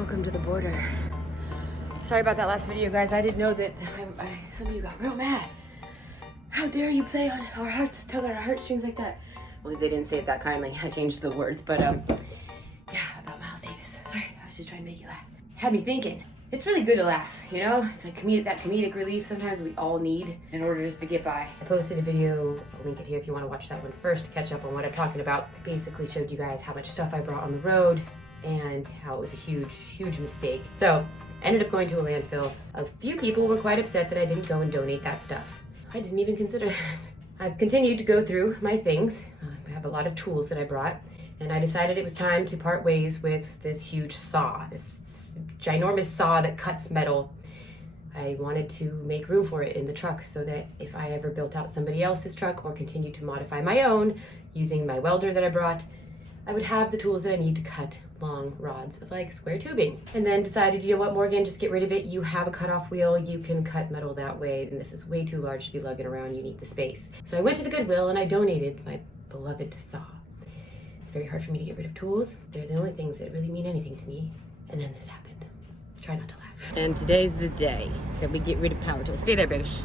Welcome to the border. Sorry about that last video, guys. I didn't know that some of you got real mad. How dare you play on our hearts, tug on our heartstrings like that? Well, they didn't say it that kindly. I changed the words, but yeah, about Miles Davis. Sorry, I was just trying to make you laugh. Had me thinking. It's really good to laugh, you know? It's like that comedic relief sometimes we all need in order just to get by. I posted a video, I'll link it here if you want to watch that one first to catch up on what I'm talking about. I basically showed you guys how much stuff I brought on the road and how it was a huge, huge mistake. So, ended up going to a landfill. A few people were quite upset that I didn't go and donate that stuff. I didn't even consider that. I've continued to go through my things. I have a lot of tools that I brought, and I decided it was time to part ways with this huge saw, this ginormous saw that cuts metal. I wanted to make room for it in the truck so that if I ever built out somebody else's truck or continued to modify my own using my welder that I brought, I would have the tools that I need to cut long rods of like square tubing. And then decided, you know what, Morgan, just get rid of it. You have a cutoff wheel, you can cut metal that way, and this is way too large to be lugging around, you need the space. So I went to the Goodwill and I donated my beloved saw. It's very hard for me to get rid of tools. They're the only things that really mean anything to me. And then this happened. Try not to laugh. And today's the day that we get rid of power tools. Stay there, British.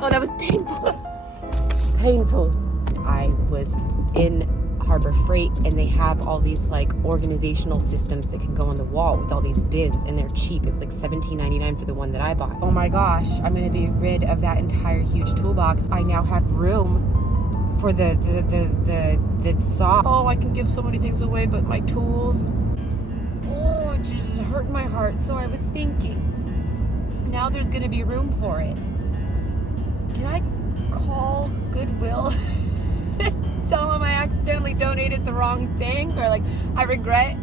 Oh, that was painful. Painful. I was in Harbor Freight and they have all these like organizational systems that can go on the wall with all these bins, and they're cheap. It was like $17.99 for the one that I bought. Oh my gosh, I'm gonna be rid of that entire huge toolbox. I now have room for the saw. Oh, I can give so many things away, but my tools, oh, it just hurt my heart. So I was thinking, now there's gonna be room for it. Can I call Goodwill? Tell them I accidentally donated the wrong thing, or like I regret.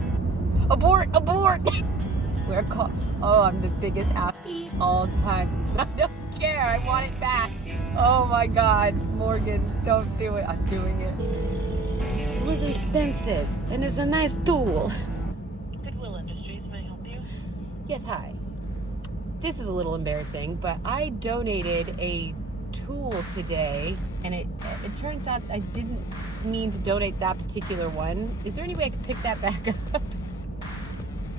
Abort. We're called. Oh, I'm the biggest appy all time. I don't care. I want it back. Oh my God, Morgan, don't do it. I'm doing it. It was expensive, and it's a nice tool. Goodwill Industries, may I help you? Yes, hi. This is a little embarrassing, but I donated a tool today, and it turns out I didn't mean to donate that particular one. Is there any way I could pick that back up?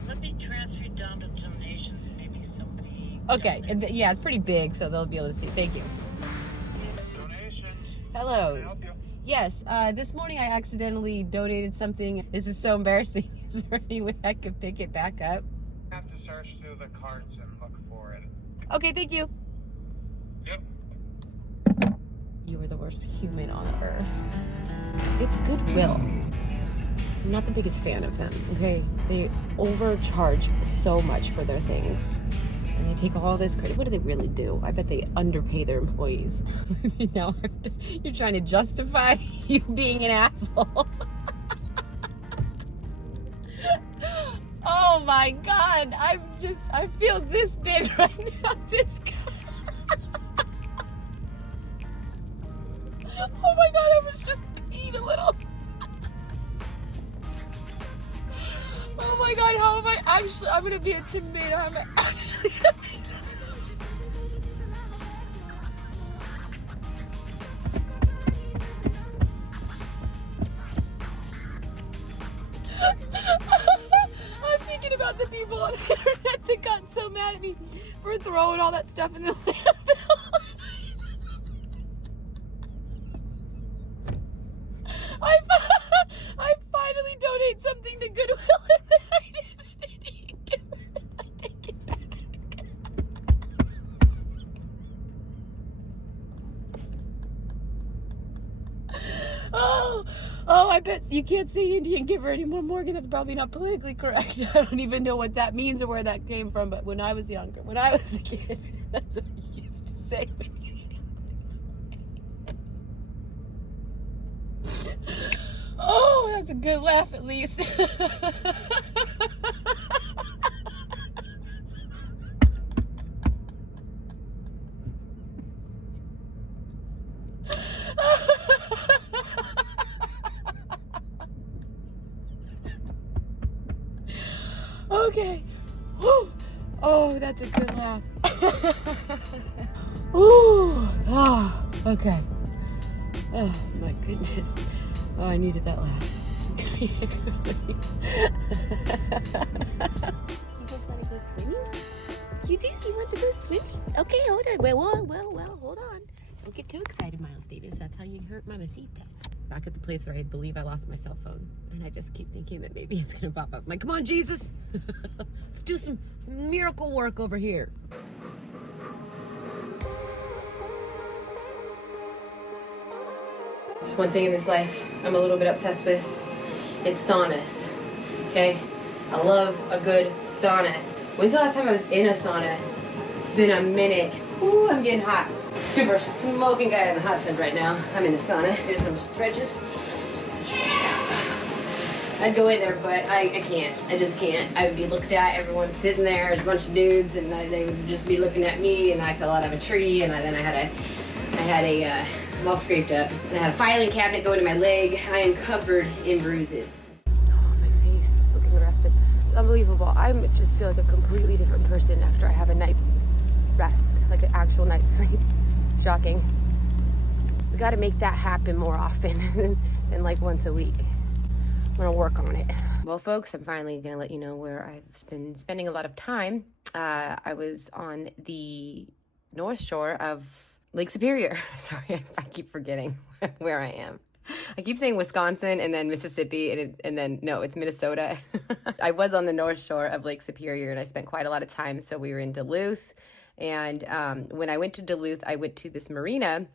Let me transfer you down to donations. Maybe somebody. Okay, and yeah, it's pretty big, so they'll be able to see. Thank you. Donations. Hello. Can I help you? Yes, this morning I accidentally donated something. This is so embarrassing. Is there any way I could pick it back up? I have to search through the carts and look for it. Okay, thank you. Yep. You were the worst human on earth. It's Goodwill. I'm not the biggest fan of them, okay? They overcharge so much for their things. And they take all this credit. What do they really do? I bet they underpay their employees. Now you're trying to justify you being an asshole. Oh my God, I feel this big right now. This guy. Oh my God, I was just peeing a little. Oh my God, how am I actually, I'm gonna be a tomato. How am I actually gonna be? I'm thinking about the people on the internet that got so mad at me for throwing all that stuff in the landfill. I finally donate something to Goodwill and then I didn't give it. I take it back. Oh, I bet you can't say Indian giver anymore, Morgan. That's probably not politically correct. I don't even know what that means or where that came from, but when I was younger, when I was a kid, that's what you used to say. Oh, that's a good laugh at least. Okay. Whew. Oh, that's a good laugh. Ooh. Oh, okay. Oh, my goodness. Oh, I needed that laugh. You guys want to go swimming? You do? You want to go swimming? Okay, hold on. Well, hold on. Don't get too excited, Miles Davis. That's how you hurt Mamacita. Back at the place where I believe I lost my cell phone. And I just keep thinking that maybe it's going to pop up. I'm like, come on, Jesus. Let's do some miracle work over here. There's one thing in this life I'm a little bit obsessed with. It's saunas. Okay? I love a good sauna. When's the last time I was in a sauna? It's been a minute. Ooh, I'm getting hot. Super smoking guy in the hot tub right now. I'm in the sauna, doing some stretches. Stretch it out. I'd go in there, but I can't. I just can't. I would be looked at, everyone's sitting there, there's a bunch of dudes, and they would just be looking at me, and I fell out of a tree, and then I had a I'm all scraped up, and I had a filing cabinet going to my leg. I am covered in bruises. Oh, my face is looking arrested. It's unbelievable. I just feel like a completely different person after I have a night's rest, like an actual night's sleep. Shocking. We got to make that happen more often than like once a week. I'm gonna work on it. Well, folks, I'm finally gonna let you know where I've been spending a lot of time. I was on the North Shore of Lake Superior. Sorry, I keep forgetting where I am. I keep saying Wisconsin and then Mississippi and then no, it's Minnesota. I was on the North Shore of Lake Superior and I spent quite a lot of time. So we were in Duluth. And when I went to Duluth, I went to this marina,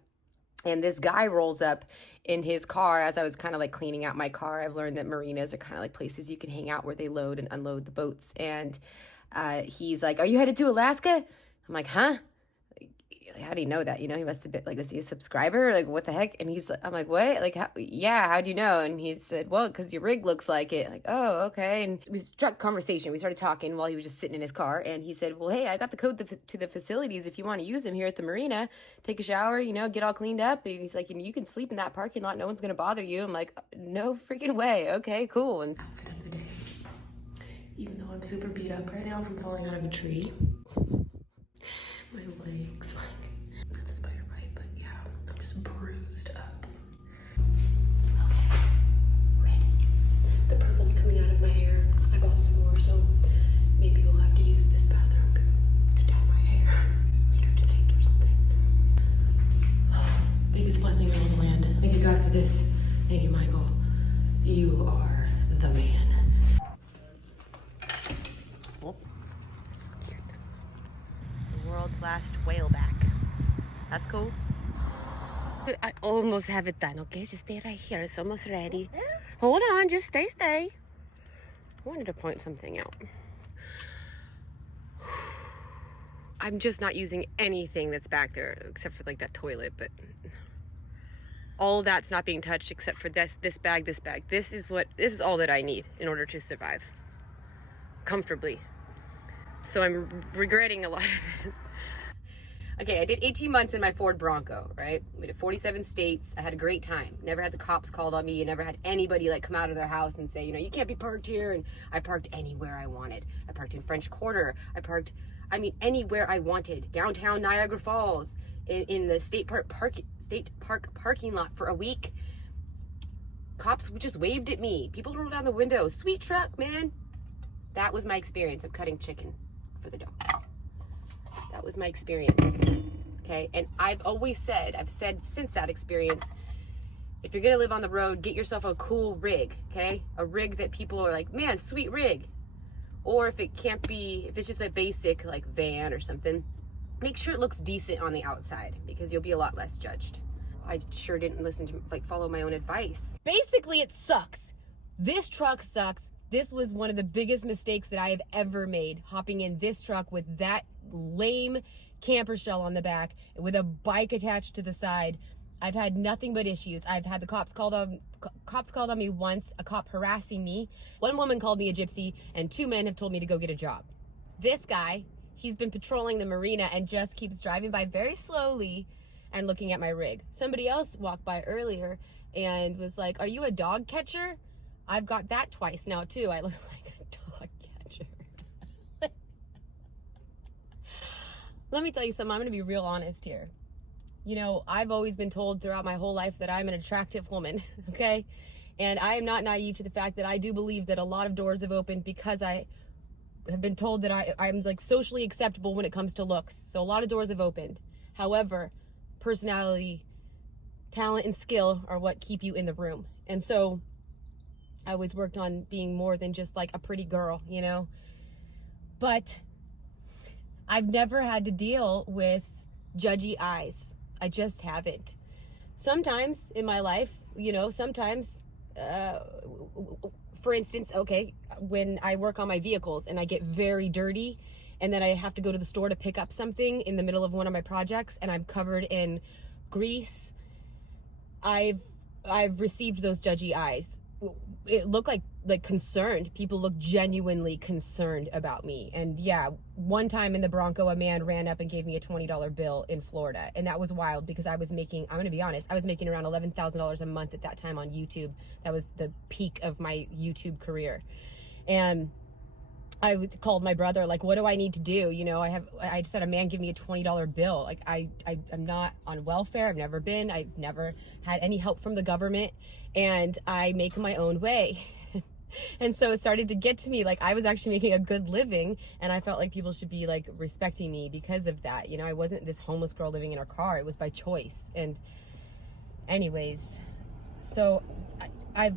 and this guy rolls up in his car as I was kind of like cleaning out my car. I've learned that marinas are kind of like places you can hang out where they load and unload the boats. And he's like, "Are you headed to Alaska?" I'm like, "Huh? How do you know that?" You know, he must have been like, is he a subscriber? Like, what the heck? And I'm like, what? Like, how do you know? And he said, well, because your rig looks like it. Like, oh, okay. And we struck conversation. We started talking while he was just sitting in his car. And he said, well, hey, I got the code to the facilities if you want to use them here at the marina. Take a shower, you know, get all cleaned up. And he's like, you can sleep in that parking lot. No one's going to bother you. I'm like, no freaking way. Okay, cool. And outfit of the day. Even though I'm super beat up right now from falling out of a tree. My legs, like, that's a spider bite, but yeah, I'm just bruised up. Okay, ready. The purple's coming out of my hair. I bought some more, so maybe we'll have to use this bathroom to dye my hair later tonight or something. Biggest blessing in all the land. Thank you, God, for this. Thank you, Michael. You are the man. World's last whaleback. That's cool. I almost have it done, okay? Just stay right here. It's almost ready. Hold on, just stay. I wanted to point something out. I'm just not using anything that's back there except for like that toilet, but all of that's not being touched except for this bag. This is all that I need in order to survive comfortably. So I'm regretting a lot of this. Okay, I did 18 months in my Ford Bronco, right? We did 47 states. I had a great time. Never had the cops called on me. Never had anybody like come out of their house and say, you know, you can't be parked here. And I parked anywhere I wanted. I parked in French Quarter. Anywhere I wanted. Downtown Niagara Falls, in the state park parking lot for a week. Cops just waved at me. People rolled down the window. Sweet truck, man. That was my experience of cutting chicken for the dogs. That was my experience, okay? And I've said since that experience, if you're gonna live on the road, get yourself a cool rig, okay? A rig that people are like, man, sweet rig. Or if it's just a basic like van or something, make sure it looks decent on the outside because you'll be a lot less judged. I sure didn't follow my own advice. Basically, it sucks. This truck sucks. This was one of the biggest mistakes that I have ever made, hopping in this truck with that lame camper shell on the back with a bike attached to the side. I've had nothing but issues. I've had the cops called on me once, a cop harassing me. One woman called me a gypsy, and 2 men have told me to go get a job. This guy, he's been patrolling the marina and just keeps driving by very slowly and looking at my rig. Somebody else walked by earlier and was like, are you a dog catcher? I've got that twice now too. I look like a dog catcher. Let me tell you something. I'm going to be real honest here. You know, I've always been told throughout my whole life that I'm an attractive woman, okay? And I am not naive to the fact that I do believe that a lot of doors have opened because I have been told that I'm like socially acceptable when it comes to looks. So a lot of doors have opened. However, personality, talent, and skill are what keep you in the room. And so I always worked on being more than just like a pretty girl, you know? But I've never had to deal with judgy eyes. I just haven't. Sometimes in my life, you know, sometimes, for instance, okay, when I work on my vehicles and I get very dirty and then I have to go to the store to pick up something in the middle of one of my projects and I'm covered in grease, I've received those judgy eyes. It looked like concerned. People look genuinely concerned about me. And yeah, one time in the Bronco, a man ran up and gave me a $20 bill in Florida. And that was wild because I was making, I'm going to be honest, I was making around $11,000 a month at that time on YouTube. That was the peak of my YouTube career. And I called my brother, like, what do I need to do? You know, I just had a man give me a $20 bill. Like, I'm not on welfare. I've never been. I've never had any help from the government. And I make my own way. And so it started to get to me, like I was actually making a good living and I felt like people should be like respecting me because of that. You know, I wasn't this homeless girl living in her car. It was by choice. And anyways, so I've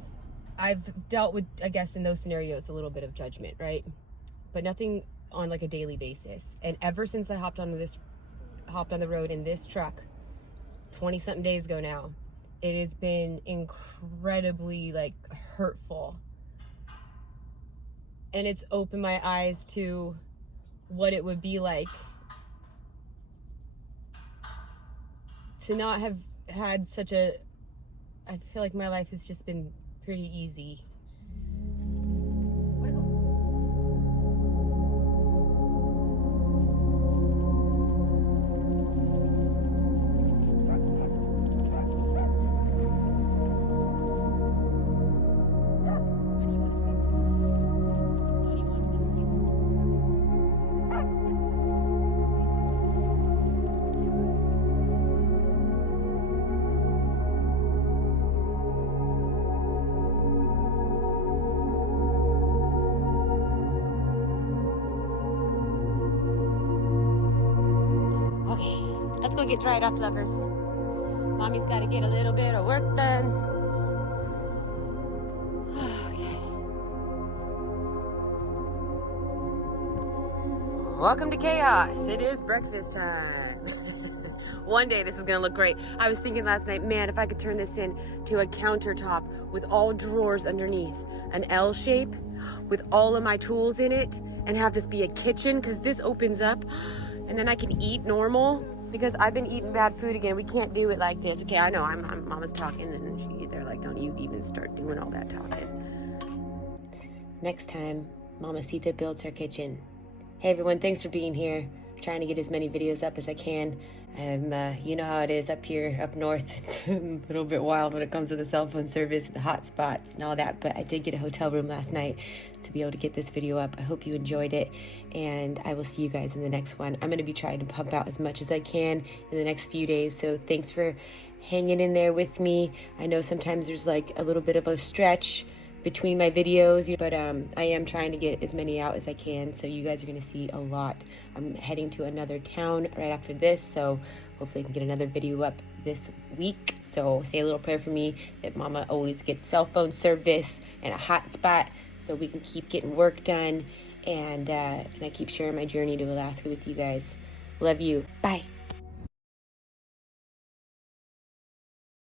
dealt with, I guess, in those scenarios, a little bit of judgment, right? But nothing on like a daily basis. And ever since I hopped on the road in this truck 20 something days ago now, it has been incredibly like hurtful. And it's opened my eyes to what it would be like to not have had such a, I feel like my life has just been pretty easy. Let's go get dried off, lovers. Mommy's got to get a little bit of work done. Okay. Welcome to chaos. It is breakfast time. One day this is gonna look great. I was thinking last night, man, if I could turn this into a countertop with all drawers underneath, an L shape with all of my tools in it, and have this be a kitchen, because this opens up and then I can eat normal. Because I've been eating bad food again. We can't do it like this. Okay, I know I'm Mama's talking and they're like, don't you even start doing all that talking. Next time, Mamacita builds her kitchen. Hey everyone, thanks for being here. I'm trying to get as many videos up as I can. You know how it is up here, up north. It's a little bit wild when it comes to the cell phone service, the hot spots and all that. But I did get a hotel room last night to be able to get this video up. I hope you enjoyed it. And I will see you guys in the next one. I'm going to be trying to pump out as much as I can in the next few days. So thanks for hanging in there with me. I know sometimes there's like a little bit of a stretch between my videos, but I am trying to get as many out as I can, so you guys are going to see a lot. I'm heading to another town right after this, so hopefully I can get another video up this week. So say a little prayer for me that Mama always gets cell phone service and a hotspot so we can keep getting work done, and I keep sharing my journey to Alaska with you guys. Love you. Bye.